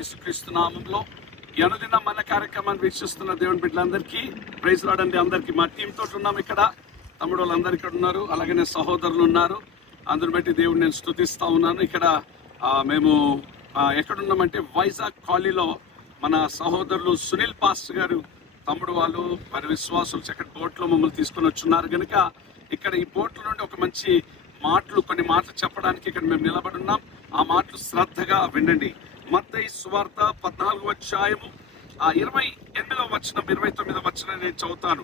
యేసుక్రీస్తు నామంలో అనుదిన మన కార్యక్రమాన్ని వీక్షిస్తున్న దేవుని బిడ్డలందరికీ ప్రైజ్ రాడండి. అందరికీ మా టీం తోటి ఉన్నాం. ఇక్కడ తమ్ముడు వాళ్ళందరూ ఇక్కడ ఉన్నారు, అలాగనే సహోదరులు ఉన్నారు. అందరిని బట్టి దేవుడిని నేను స్తుతిస్తా ఉన్నాను. ఇక్కడ మేము ఎక్కడున్నామంటే వైజాగ్ కాలనీలో మన సహోదరులు సునీల్ పాస్టర్ గారు తమ్ముడు వాళ్ళు మరి విశ్వాసులు చక్కటి బోట్లో మమ్మల్ని తీసుకొని వచ్చున్నారు కనుక ఇక్కడ ఈ బోట్ల నుండి ఒక మంచి కొన్ని మాటలు చెప్పడానికి ఇక్కడ మేము నిలబడి ఉన్నాం. ఆ మాటలు శ్రద్ధగా వినండి. మత్తయి సువార్త 14వ అధ్యాయము 28వ వచనం 29వ వచనం నేను చదువుతాను.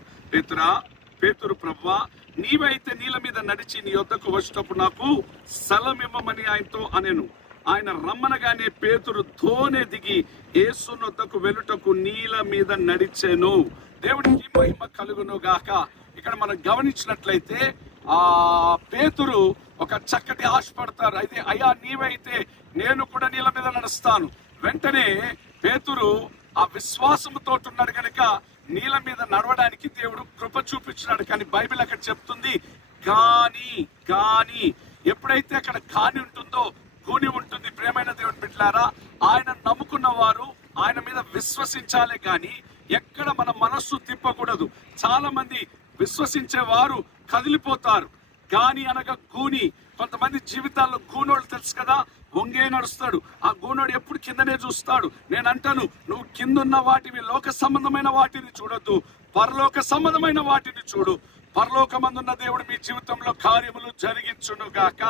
పేతురు ప్రభువా, నీవైతే నీళ్ళ మీద నడిచి నీ యొద్దకు వచ్చినప్పుడు నాకు స్థలమిమ్మని ఆయనతో అనెను. ఆయన రమ్మనగానే పేతురు ధోనే దిగి యేసు వద్దకు వెలుటకు నీళ్ళ మీద నడిచెను. దేవుడికి మహిమ కలుగును గాక. ఇక్కడ మనం గమనించినట్లయితే పేతురు ఒక చక్కటి ఆశపడతారు. అయితే అయ్యా నీవైతే నేను కూడా నీళ్ళ మీద నడుస్తాను. వెంటనే పేతురు ఆ విశ్వాసంతో ఉన్నాడు కనుక నీళ్ళ మీద నడవడానికి దేవుడు కృప చూపించినాడు. కానీ బైబిల్ అక్కడ చెప్తుంది కానీ ఎప్పుడైతే అక్కడ కాని ఉంటుందో కూని ఉంటుంది. ప్రియమైన దేవుని బిడ్డలారా, ఆయన నమ్ముకున్న వారు ఆయన మీద విశ్వసించాలే కానీ ఎక్కడ మన మనస్సు తిప్పకూడదు. చాలా మంది విశ్వసించే వారు కదిలిపోతారు. గాని అనగా గూని. కొంతమంది జీవితాల్లో గూనోడు తెలుసు కదా, వంగే నడుస్తాడు. ఆ గూనోడు ఎప్పుడు కిందనే చూస్తాడు. నేను అంటాను, నువ్వు కిందున్న వాటిని, లోక సంబంధమైన వాటిని చూడొద్దు, పరలోక సంబంధమైన వాటిని చూడు. పరలోకమందున్న దేవుడు మీ జీవితంలో కార్యములు జరిగించును గాక.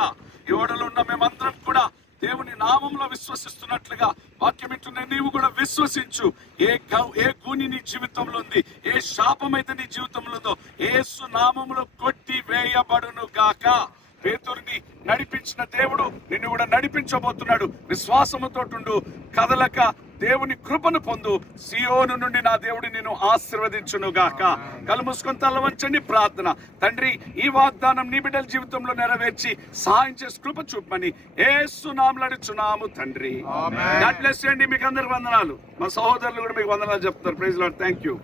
ఎవడలో ఉన్న మేమందరం కూడా దేవుని నామంలో విశ్వసిస్తున్నట్లుగా వాక్యం వింటున్న నీవు కూడా విశ్వసించు. ఏ గూని నీ జీవితంలో ఉంది, ఏ శాపం అయితే నీ జీవితంలో ఉందో యేసు నామములో కొట్టి వేయబడును గాక. పేతురుని నడిపించిన దేవుడు నిన్ను కూడా నడిపించబోతున్నాడు. విశ్వాసముతోటుండు, కదలక దేవుని కృపను పొందు. సియోను నుండి నా దేవుడి నిన్ను ఆశీర్వదించును గాక. కళ్ళు మూసుకొని తల వంచండి. ప్రార్థన. తండ్రి, ఈ వాగ్దానం నీ బిడ్డల జీవితంలో నెరవేర్చి సహాయం చేసి కృప చూపమని యేసు నామములో అడుగుచున్నాము తండ్రి. గాడ్ బ్లెస్ యు అండి. మీకు అందరికి వందనాలు. మా సహోదరులు కూడా మీకు వందనాలు చెప్తారు. Praise Lord. Thank you.